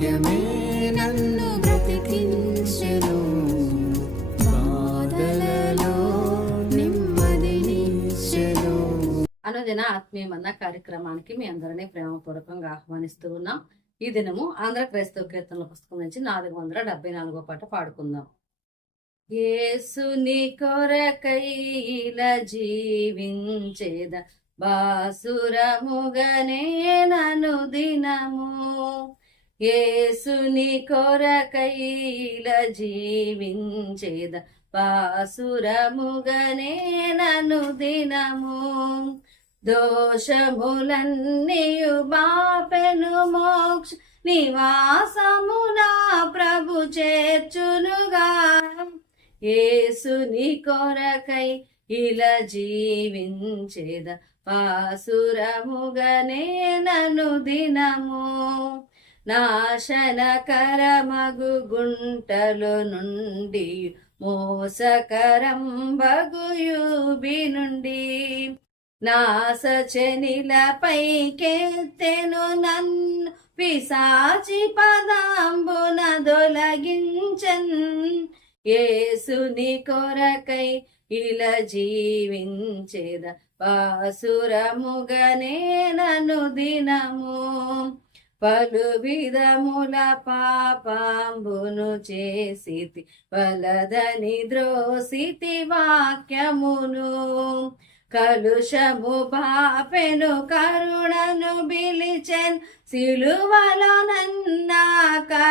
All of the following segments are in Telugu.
వాక్యమే నన్ను బ్రతికించెను. బాధలలో నెమ్మదినిచ్చెను అనుదిన ఆత్మీయమన్న కార్యక్రమానికి మీ అందరినీ ప్రేమపూర్వకంగా ఆహ్వానిస్తూ ఉన్నాం. ఈ దినము ఆంధ్ర క్రైస్తవ కీర్తనల పుస్తకం నుంచి నాలుగు వందల డెబ్బై నాలుగో పాట పాడుకుందాం. ఏసుని కొరకైల జీవించేద బాసురముగనే నను దినము ఏసుని కొరకైల జీవించేద పాసురముగనే నను దినము. దోషములన్నీయు బాపెను మోక్ష నివాసమునా ప్రభు చేర్చునుగా. ఏసుని కొరకై ఇలా జీవించేద పాసురముగనే నను దినము. నాశనకరమగు గుంటలు నుండి మోసకరం బగుయూబి నుండి నాసచనిలపై కెత్తెను నన్ను పిశాచి పదాంబున దొలగించన్ ఏసుని కొరకై ఇలా జీవించేద పాసురముగనే నను దినము. పలు విధముల పాపంబును చేసితి వలదని ద్రోసితి వాక్యమును. కలుషము పాపెను కరుణను బిలిచెన్ సిలువలో నన్నాకర్షించన్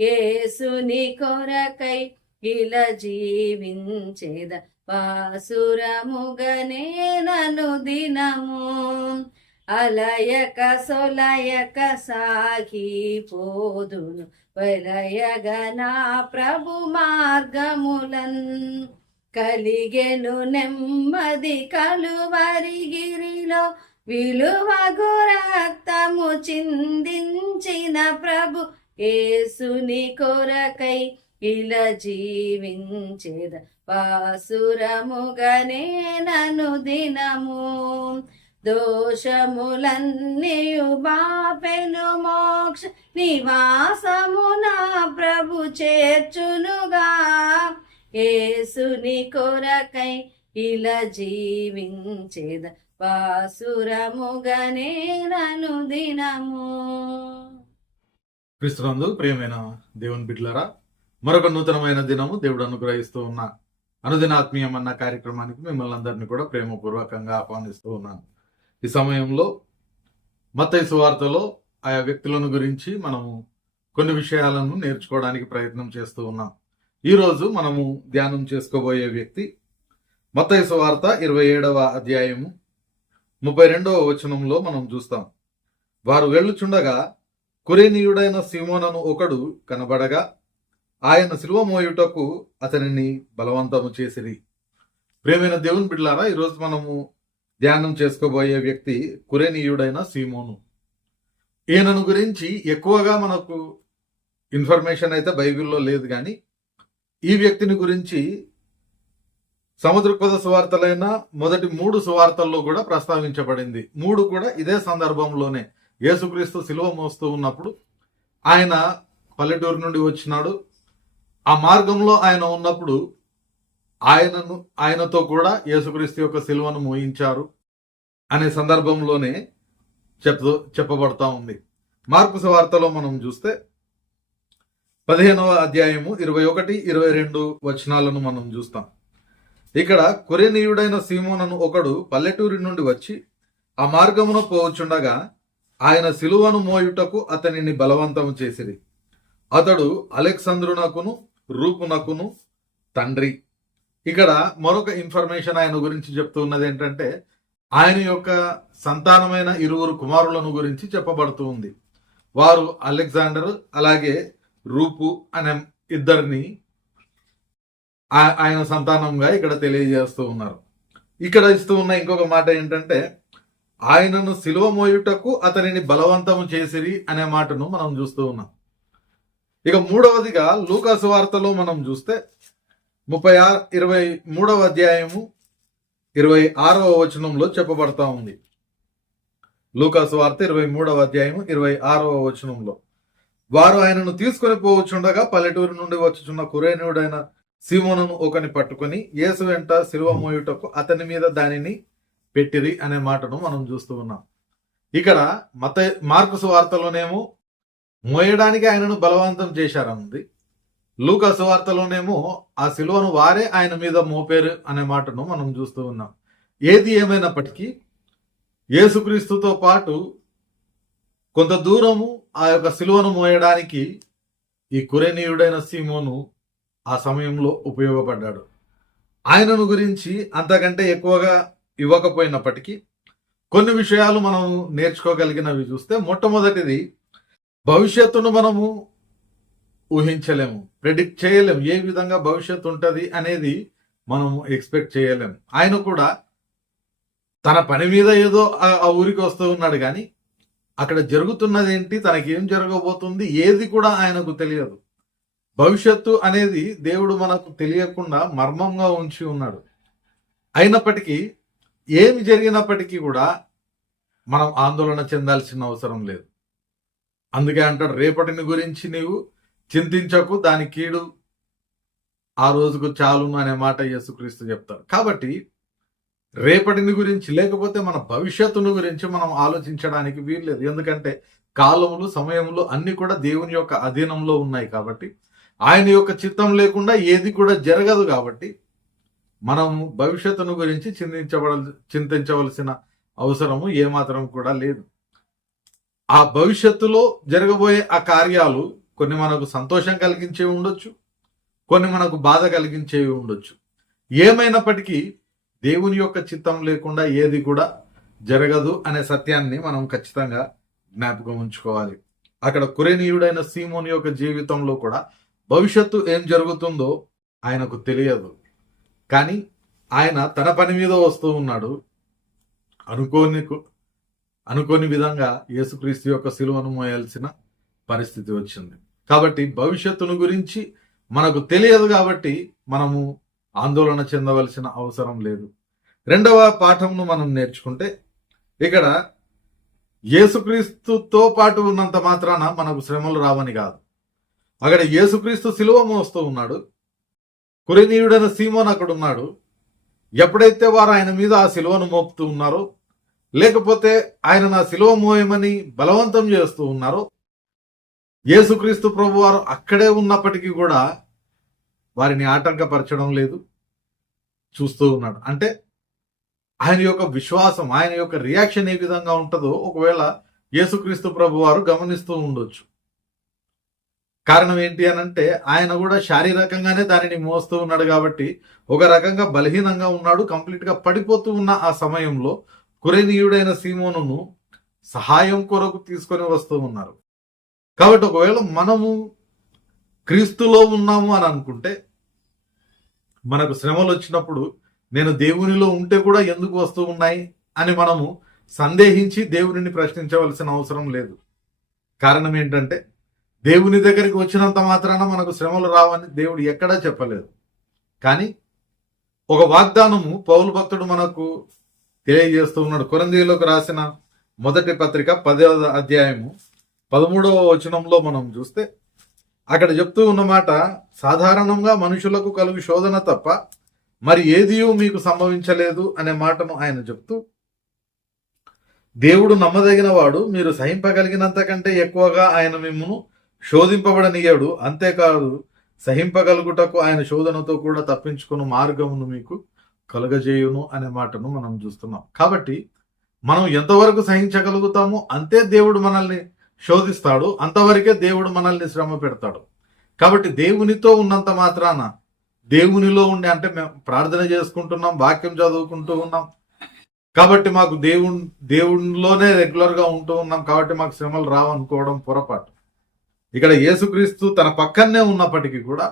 ఏసుని కొరకై ఇలా జీవించేద పాసురముగనే నను దినము. అలయక సొలయక సాగిపోదును వలయగనా ప్రభు మార్గములన్ కలిగెను నెమ్మది కలువరిగిరిలో. విలువగు రక్తము చిందించిన ప్రభు ఏసుని కొరకై ఇలా జీవించేద. పాసురముగనే నను దినము. దోషములన్నీయు బాపెను మోక్ష నివాసమున ప్రభు చేర్చునుగా. ఏసుని కొరకై ఇలా జీవించేద పాసురముగనే నను దినము. క్రిస్తునందు ప్రియమైన దేవుని బిడ్లరా మరొక నూతనమైన దినము దేవుడు అనుగ్రహిస్తూ ఉన్న అనుదినాత్మీయం అన్న కార్యక్రమానికి మిమ్మల్ని అందరినీ కూడా ప్రేమపూర్వకంగా ఆహ్వానిస్తూ ఉన్నాను. ఈ సమయంలో మతైసు వార్తలో ఆయా వ్యక్తులను గురించి మనము కొన్ని విషయాలను నేర్చుకోవడానికి ప్రయత్నం చేస్తూ ఉన్నాం. ఈరోజు మనము ధ్యానం చేసుకోబోయే వ్యక్తి మతైసు వార్త ఇరవై ఏడవ అధ్యాయము ముప్పై రెండవ వచనంలో మనం చూస్తాం. వారు వెళ్ళుచుండగా కురేనీయుడైన సీమోనను ఒకడు కనబడగా ఆయన శిల్వ మోయుటకు అతనిని బలవంతము చేసిరి. ప్రేమైన దేవుని బిడ్లారా ఈరోజు మనము ధ్యానం చేసుకోబోయే వ్యక్తి కురేనీయుడైన సీమోను. ఈయనను గురించి ఎక్కువగా మనకు ఇన్ఫర్మేషన్ అయితే బైబిల్లో లేదు కానీ ఈ వ్యక్తిని గురించి సముద్రపద సువార్తలైన మొదటి మూడు సువార్తల్లో కూడా ప్రస్తావించబడింది. మూడు కూడా ఇదే సందర్భంలోనే. యేసుక్రీస్తు సిలువ మోస్తూ ఉన్నప్పుడు ఆయన పల్లెటూరు నుండి వచ్చినాడు. ఆ మార్గంలో ఆయన ఉన్నప్పుడు ఆయనను ఆయనతో కూడా యేసుక్రీస్తు యొక్క సిలువను మోయించారు అనే సందర్భంలోనే చెప్తూ చెప్పబడతా ఉంది. మార్పు వార్తలో మనం చూస్తే పదిహేనవ అధ్యాయము ఇరవై ఒకటి ఇరవై రెండు వచనాలను మనం చూస్తాం. ఇక్కడ కొరేనీయుడైన సీమోనను ఒకడు పల్లెటూరి నుండి వచ్చి ఆ మార్గమున పోవచ్చుండగా ఆయన సిలువను మోయుటకు అతనిని బలవంతము చేసిరి. అతడు అలెక్సంద్రునకును రూపునకును తండ్రి. ఇక్కడ మరొక ఇన్ఫర్మేషన్ ఆయన గురించి చెప్తున్నది ఏంటంటే ఆయన యొక్క సంతానమైన ఇరువురు కుమారులను గురించి చెప్పబడుతూ ఉంది. వారు అలెగ్జాండర్ అలాగే రూపు అనే ఇద్దరిని ఆయన సంతానంగా ఇక్కడ తెలియజేస్తూ ఉన్నారు. ఇక్కడ ఇస్తూ ఉన్న ఇంకొక మాట ఏంటంటే ఆయనను సిలువ మోయుటకు అతనిని బలవంతము చేసిరి అనే మాటను మనం చూస్తూ ఉన్నాం. ఇక మూడవదిగా లూకాసు వార్తలో మనం చూస్తే ముప్పై ఆరు ఇరవై మూడవ అధ్యాయము ఇరవై ఆరవ వచనంలో చెప్పబడతా ఉంది. లూకాసు వార్త ఇరవై మూడవ అధ్యాయము ఇరవై ఆరవ వచనంలో. వారు ఆయనను తీసుకొని పోవచ్చుండగా పల్లెటూరు నుండి వచ్చుచున్న కురేనుడైన సీమోనను ఒకని పట్టుకొని యేసు వెంట శిలువ మోయుటకు అతని మీద దానిని పెట్టిరి అనే మాటను మనం చూస్తూ ఉన్నాం. ఇక్కడ మత మార్కుసు వార్తలోనేమో మోయడానికి ఆయనను బలవంతం చేశారన్నది లూకా సువార్తలోనేమో ఆ శిలువను వారే ఆయన మీద మోపేరు అనే మాటను మనం చూస్తూ ఉన్నాం. ఏది ఏమైనప్పటికీ యేసుక్రీస్తుతో పాటు కొంత దూరము ఆ యొక్క శిలువను మోయడానికి ఈ కురేనీయుడైన సీమోను ఆ సమయంలో ఉపయోగపడ్డాడు. ఆయనను గురించి అంతకంటే ఎక్కువగా ఇవ్వకపోయినప్పటికీ కొన్ని విషయాలు మనం నేర్చుకోగలిగినవి చూస్తే మొట్టమొదటిది భవిష్యత్తును మనము ఊహించలేము. ప్రెడిక్ట్ చేయలేము. ఏ విధంగా భవిష్యత్తు ఉంటుంది అనేది మనం ఎక్స్పెక్ట్ చేయలేము. ఆయన కూడా తన పని మీద ఏదో ఆ- ఆ ఊరికి వస్తూ ఉన్నాడు కానీ అక్కడ జరుగుతున్నది ఏంటి తనకి ఏం జరగబోతుంది ఏది కూడా ఆయనకు తెలియదు. భవిష్యత్తు అనేది దేవుడు మనకు తెలియకుండా మర్మంగా ఉంచి ఉన్నాడు. అయినప్పటికీ ఏమి జరిగినప్పటికీ కూడా మనం ఆందోళన చెందాల్సిన అవసరం లేదు. అందుకే అంటాడు రేపటిని గురించి నీవు చింతించకు దాని కీడు ఆ రోజుకు చాలును అనే మాట యేసుక్రీస్తు చెప్తారు కాబట్టి రేపటిని గురించి లేకపోతే మన భవిష్యత్తును గురించి మనం ఆలోచించడానికి వీల్లేదు. ఎందుకంటే కాలములు సమయములు అన్ని కూడా దేవుని యొక్క అధీనంలో ఉన్నాయి కాబట్టి ఆయన యొక్క చిత్తం లేకుండా ఏది కూడా జరగదు కాబట్టి మనం భవిష్యత్తును గురించి చింతించబడ చింతించవలసిన అవసరము ఏమాత్రం కూడా లేదు. ఆ భవిష్యత్తులో జరగబోయే ఆ కార్యాలు కొన్ని మనకు సంతోషం కలిగించేవి ఉండొచ్చు కొన్ని మనకు బాధ కలిగించేవి ఉండొచ్చు. ఏమైనప్పటికీ దేవుని యొక్క చిత్తం లేకుండా ఏది కూడా జరగదు అనే సత్యాన్ని మనం ఖచ్చితంగా జ్ఞాపకం ఉంచుకోవాలి. అక్కడ కురేనీయుడైన సీమోని యొక్క జీవితంలో కూడా భవిష్యత్తు ఏం జరుగుతుందో ఆయనకు తెలియదు. కానీ ఆయన తన పని మీద వస్తూ ఉన్నాడు. అనుకోని అనుకోని విధంగా యేసుక్రీస్తు యొక్క సిలువను మోయాల్సిన పరిస్థితి వచ్చింది. కాబట్టి భవిష్యత్తును గురించి మనకు తెలియదు కాబట్టి మనము ఆందోళన చెందవలసిన అవసరం లేదు. రెండవ పాఠంను మనం నేర్చుకుంటే ఇక్కడ యేసుక్రీస్తుతో పాటు ఉన్నంత మాత్రాన మనకు శ్రమలు రావని కాదు. అక్కడ యేసుక్రీస్తు సిలువ మోస్తూ ఉన్నాడు. కురినీయుడైన సీమోన్ అక్కడ ఉన్నాడు. ఎప్పుడైతే వారు ఆయన మీద ఆ సిలువను మోపుతూ ఉన్నారో లేకపోతే ఆయన నా సిలువ మోయమని బలవంతం చేస్తూ ఉన్నారో యేసుక్రీస్తు ప్రభు వారు అక్కడే ఉన్నప్పటికీ కూడా వారిని ఆటంకపరచడం లేదు చూస్తూ ఉన్నాడు. అంటే ఆయన యొక్క విశ్వాసం ఆయన యొక్క రియాక్షన్ ఏ విధంగా ఉంటుందో ఒకవేళ యేసుక్రీస్తు ప్రభు వారు గమనిస్తూ ఉండొచ్చు. కారణం ఏంటి అని అంటే ఆయన కూడా శారీరకంగానే దానిని మోస్తూ ఉన్నాడు కాబట్టి ఒక రకంగా బలహీనంగా ఉన్నాడు కంప్లీట్గా పడిపోతూ ఉన్న ఆ సమయంలో కురేనీయుడైన సీమోనును సహాయం కొరకు తీసుకొని వస్తూ ఉన్నారు. కాబట్టి ఒకవేళ మనము క్రీస్తులో ఉన్నాము అని అనుకుంటే మనకు శ్రమలు వచ్చినప్పుడు నేను దేవునిలో ఉంటే కూడా ఎందుకు వస్తూ ఉన్నాయి అని మనము సందేహించి దేవునిని ప్రశ్నించవలసిన అవసరం లేదు. కారణం ఏంటంటే దేవుని దగ్గరికి వచ్చినంత మాత్రాన మనకు శ్రమలు రావని దేవుడు ఎక్కడా చెప్పలేదు. కానీ ఒక వాగ్దానము పౌలు భక్తుడు మనకు తెలియజేస్తూ ఉన్నాడు. కొరందీలోకి రాసిన మొదటి పత్రిక పదవ అధ్యాయము పదమూడవ వచనంలో మనం చూస్తే అక్కడ చెప్తూ ఉన్నమాట సాధారణంగా మనుషులకు కలుగు శోధన తప్ప మరి ఏదియూ మీకు సంభవించలేదు అనే మాటను ఆయన చెప్తూ దేవుడు నమ్మదగిన వాడు మీరు సహింపగలిగినంత కంటే ఎక్కువగా ఆయన మిమ్మను శోధింపబడనియడు. అంతేకాదు సహింపగలుగుటకు ఆయన శోధనతో కూడా తప్పించుకున్న మార్గమును మీకు కలుగజేయును అనే మాటను మనం చూస్తున్నాం. కాబట్టి మనం ఎంతవరకు సహించగలుగుతామో అంతే దేవుడు మనల్ని శోధిస్తాడు అంతవరకే దేవుడు మనల్ని శ్రమ పెడతాడు. కాబట్టి దేవునితో ఉన్నంత మాత్రాన దేవునిలో ఉండి అంటే మేము ప్రార్థన చేసుకుంటున్నాం వాక్యం చదువుకుంటూ ఉన్నాం. కాబట్టి మాకు దేవుని దేవునిలోనే రెగ్యులర్గా ఉంటూ ఉన్నాం. కాబట్టి మాకు శ్రమలు రావనుకోవడం పొరపాటు. ఇక్కడ యేసుక్రీస్తు తన పక్కనే ఉన్నప్పటికీ కూడా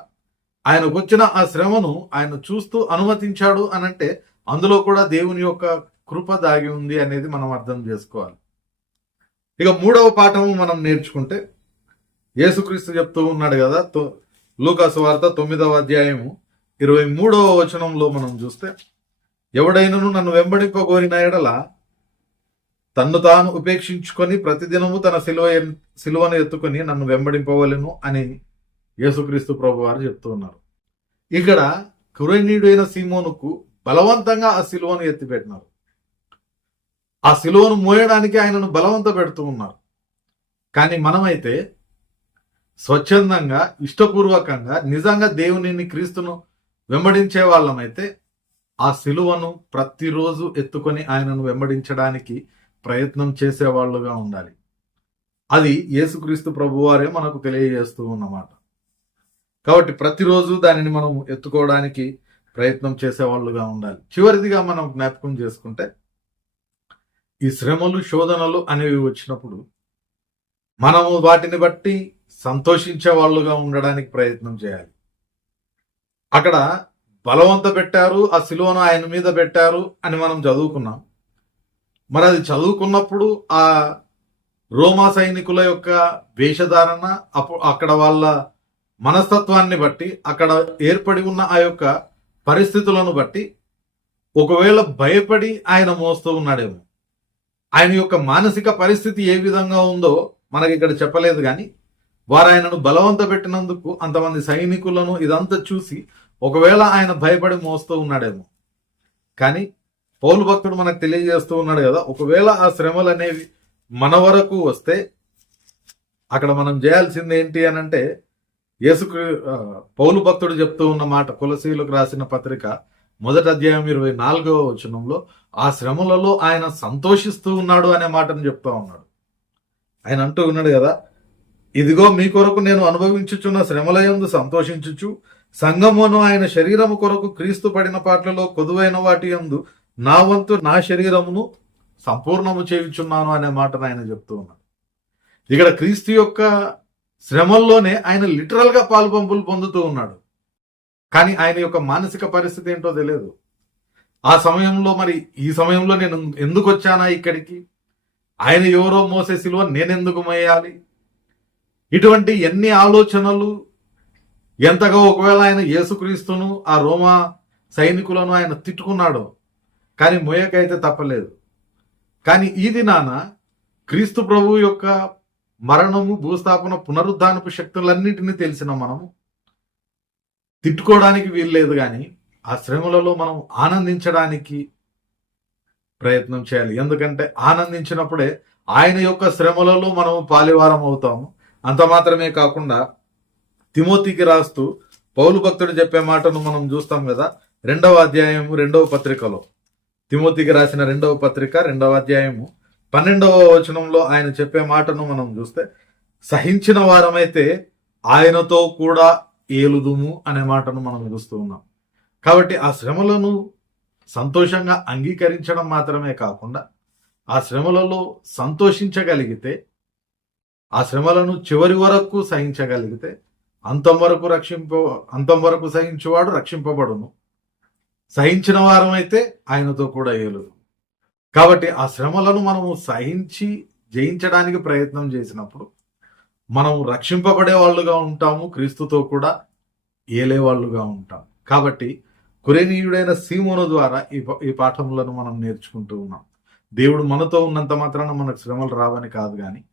ఆయనకు వచ్చిన ఆ శ్రమను ఆయన చూస్తూ అనుమతించాడు అనంటే అందులో కూడా దేవుని యొక్క కృప దాగి ఉంది అనేది మనం అర్థం చేసుకోవాలి. ఇక మూడవ పాఠము మనం నేర్చుకుంటే యేసుక్రీస్తు చెప్తూ ఉన్నాడు కదా తొ- లూకాసు వార్త తొమ్మిదవ అధ్యాయము ఇరవై మూడవ వచనంలో మనం చూస్తే ఎవడైనను నన్ను వెంబడింపగోరిన ఎడల తన్ను తాను ఉపేక్షించుకొని ప్రతిదినము తన సిలువ సిలువను ఎత్తుకొని నన్ను వెంబడింపవలను అని యేసుక్రీస్తు ప్రభు వారు చెప్తూ ఉన్నారు. ఇక్కడ కురణీయుడైన సీమోనుకు బలవంతంగా ఆ సిలువను ఎత్తిపెట్టినారు. ఆ శిలువను మోయడానికి ఆయనను బలవంత పెడుతూ ఉన్నారు కానీ మనమైతే స్వచ్ఛందంగా ఇష్టపూర్వకంగా నిజంగా దేవునిని క్రీస్తును వెంబడించే వాళ్ళమైతే ఆ శిలువను ప్రతిరోజు ఎత్తుకొని ఆయనను వెంబడించడానికి ప్రయత్నం చేసేవాళ్ళుగా ఉండాలి. అది యేసుక్రీస్తు ప్రభువారే మనకు తెలియజేస్తూ ఉన్నమాట. కాబట్టి ప్రతిరోజు దానిని మనం ఎత్తుకోవడానికి ప్రయత్నం చేసేవాళ్ళుగా ఉండాలి. చివరిదిగా మనం జ్ఞాపకం చేసుకుంటే ఈ శ్రమలు శోధనలు అనేవి వచ్చినప్పుడు మనము వాటిని బట్టి సంతోషించే వాళ్ళుగా ఉండడానికి ప్రయత్నం చేయాలి. అక్కడ బలవంత పెట్టారు ఆ సిలువను ఆయన మీద పెట్టారు అని మనం చదువుకున్నాం. మరి అది చదువుకున్నప్పుడు ఆ రోమా సైనికుల యొక్క వేషధారణ అప్పుడు అక్కడ వాళ్ళ మనస్తత్వాన్ని బట్టి అక్కడ ఏర్పడి ఉన్న ఆ యొక్క పరిస్థితులను బట్టి ఒకవేళ భయపడి ఆయన మోస్తూ ఉన్నాడేమో ఆయన యొక్క మానసిక పరిస్థితి ఏ విధంగా ఉందో మనకి ఇక్కడ చెప్పలేదు కానీ వారు ఆయనను బలవంత పెట్టినందుకు అంతమంది సైనికులను ఇదంతా చూసి ఒకవేళ ఆయన భయపడి మోస్తూ ఉన్నాడేమో. కానీ పౌలు భక్తుడు మనకు తెలియజేస్తూ ఉన్నాడు కదా ఒకవేళ ఆ శ్రమలు అనేవి మన వరకు వస్తే అక్కడ మనం చేయాల్సింది ఏంటి అని అంటే యేసు పౌలు భక్తుడు చెప్తూ ఉన్న మాట కులశీలకు రాసిన పత్రిక మొదటి అధ్యాయం ఇరవై నాలుగవ వచనంలో ఆ శ్రమలలో ఆయన సంతోషిస్తూ ఉన్నాడు అనే మాటను చెప్తా ఉన్నాడు. ఆయన అంటూ ఉన్నాడు కదా ఇదిగో మీ కొరకు నేను అనుభవించుచున్న శ్రమలయందు సంతోషించుచు సంగమును ఆయన శరీరము కొరకు క్రీస్తు పడిన పాటలలో కొదువైన వాటి యందు నా వంతు నా శరీరమును సంపూర్ణము చేయుచున్నాను అనే మాటను ఆయన చెప్తూ ఉన్నాడు. ఇక్కడ క్రీస్తు యొక్క శ్రమల్లోనే ఆయన లిటరల్గా పాలుపంపులు పాల్పంపులు పొందుతూ ఉన్నాడు. కానీ ఆయన యొక్క మానసిక పరిస్థితి ఏంటో తెలియదు. ఆ సమయంలో మరి ఈ సమయంలో నేను ఎందుకు వచ్చానా ఇక్కడికి? ఆయన ఎవరో మోసే సిలువ నేనెందుకు మోయాలి? ఇటువంటి ఎన్ని ఆలోచనలు ఎంతగా ఒకవేళ ఆయన యేసుక్రీస్తును ఆ రోమా సైనికులను ఆయన తిట్టుకున్నాడో కానీ మోయకైతే తప్పలేదు. కానీ ఈ దినాన క్రీస్తు ప్రభు యొక్క మరణము భూస్థాపన పునరుద్ధానపు శక్తులన్నింటినీ తెలిసిన మనము తిట్టుకోవడానికి వీల్లేదు కానీ ఆ శ్రమలలో మనం ఆనందించడానికి ప్రయత్నం చేయాలి. ఎందుకంటే ఆనందించినప్పుడే ఆయన యొక్క శ్రమలలో మనం పాలివారం అవుతాము. అంత మాత్రమే కాకుండా తిమోతికి రాస్తూ పౌలు భక్తుడు చెప్పే మాటను మనం చూస్తాం కదా రెండవ అధ్యాయము రెండవ పత్రికలో. తిమోతికి రాసిన రెండవ పత్రిక రెండవ అధ్యాయము పన్నెండవ వచనంలో ఆయన చెప్పే మాటను మనం చూస్తే సహించిన వారమైతే ఆయనతో కూడా ఏలుదుము అనే మాటను మనం చూస్తూ ఉన్నాం. కాబట్టి ఆ శ్రమలను సంతోషంగా అంగీకరించడం మాత్రమే కాకుండా ఆ శ్రమలలో సంతోషించగలిగితే ఆ శ్రమలను చివరి వరకు సహించగలిగితే అంతం వరకు రక్షింప అంతం వరకు సహించువాడు రక్షింపబడును. సహించిన వారమైతే ఆయనతో కూడా ఏలుదు కాబట్టి ఆ శ్రమలను మనము సహించి జయించడానికి ప్రయత్నం చేసినప్పుడు మనం రక్షింపబడే వాళ్ళుగా ఉంటాము క్రీస్తుతో కూడా ఏలే వాళ్ళుగా ఉంటాం. కాబట్టి కురేనీయుడైన సీమోను ద్వారా ఈ ప- ఈ పాఠములను మనం నేర్చుకుంటూ ఉన్నాం. దేవుడు మనతో ఉన్నంత మాత్రాన మనకు శ్రమలు రావని కాదు కానీ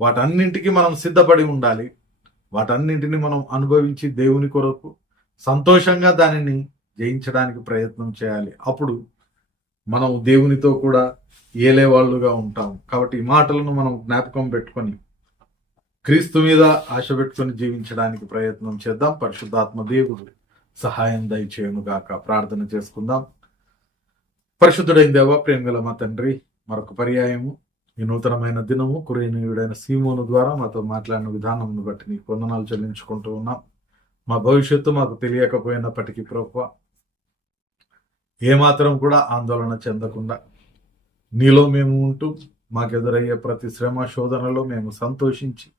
వాటన్నింటికి మనం సిద్ధపడి ఉండాలి. వాటన్నింటిని మనం అనుభవించి దేవుని కొరకు సంతోషంగా దానిని జయించడానికి ప్రయత్నం చేయాలి. అప్పుడు మనం దేవునితో కూడా ఏలే వాళ్ళుగా ఉంటాం. కాబట్టి ఈ మాటలను మనం జ్ఞాపకం పెట్టుకొని క్రీస్తు మీద ఆశ పెట్టుకుని జీవించడానికి ప్రయత్నం చేద్దాం. పరిశుద్ధాత్మ దేవుడు సహాయం దయచేయను గాక. ప్రార్థన చేసుకుందాం. పరిశుద్ధుడైన దేవ ప్రేమగల మా తండ్రి మరొక పర్యాయము ఈ నూతనమైన దినము కురేనీయుడైన సీమోను ద్వారా మాతో మాట్లాడిన విధానమును బట్టి నీకు వందనాలు చెల్లించుకుంటూ ఉన్నాం. మా భవిష్యత్తు మాకు తెలియకపోయినప్పటికీ ప్రభు ఏమాత్రం కూడా ఆందోళన చెందకుండా నీలో మేము ఉంటూ మాకెదురయ్యే ప్రతి శ్రమ శోధనలో మేము సంతోషించి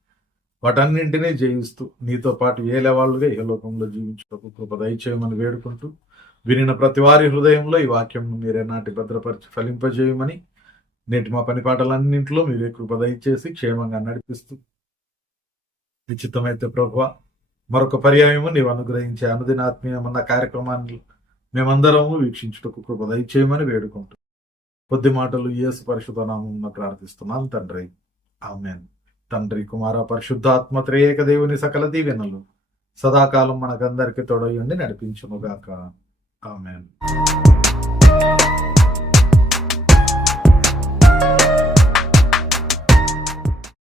వాటన్నింటినీ జయిస్తూ నీతో పాటు ఏ వాళ్ళుగా ఏ లోకంలో జీవించుటకు కృప దయచేయమని వేడుకుంటూ వినిన ప్రతి వారి హృదయంలో ఈ వాక్యం మీరే నాటి భద్రపరిచి ఫలింపజేయమని నేటి మా పని పాటలన్నింటిలో మీరే కృప దయచేసి క్షేమంగా నడిపిస్తూ నిశ్చితమైతే ప్రభువ మరొక పర్యాయము నీవు అనుగ్రహించే అనుదిన ఆత్మీయమన్న కార్యక్రమాన్ని మేమందరము వీక్షించుటకు కృప దయచేయమని వేడుకుంటూ కొద్ది మాటలు యేసు పరిశుధనామం ప్రార్థిస్తున్నాను తండ్రి. ఆమెను. తండ్రి కుమార పరిశుద్ధాత్మ త్రేయక దేవుని సకల దీవెనలు సదాకాలం మనకందరికి తొడయుండి నడిపించుముగాక ఆమెన్.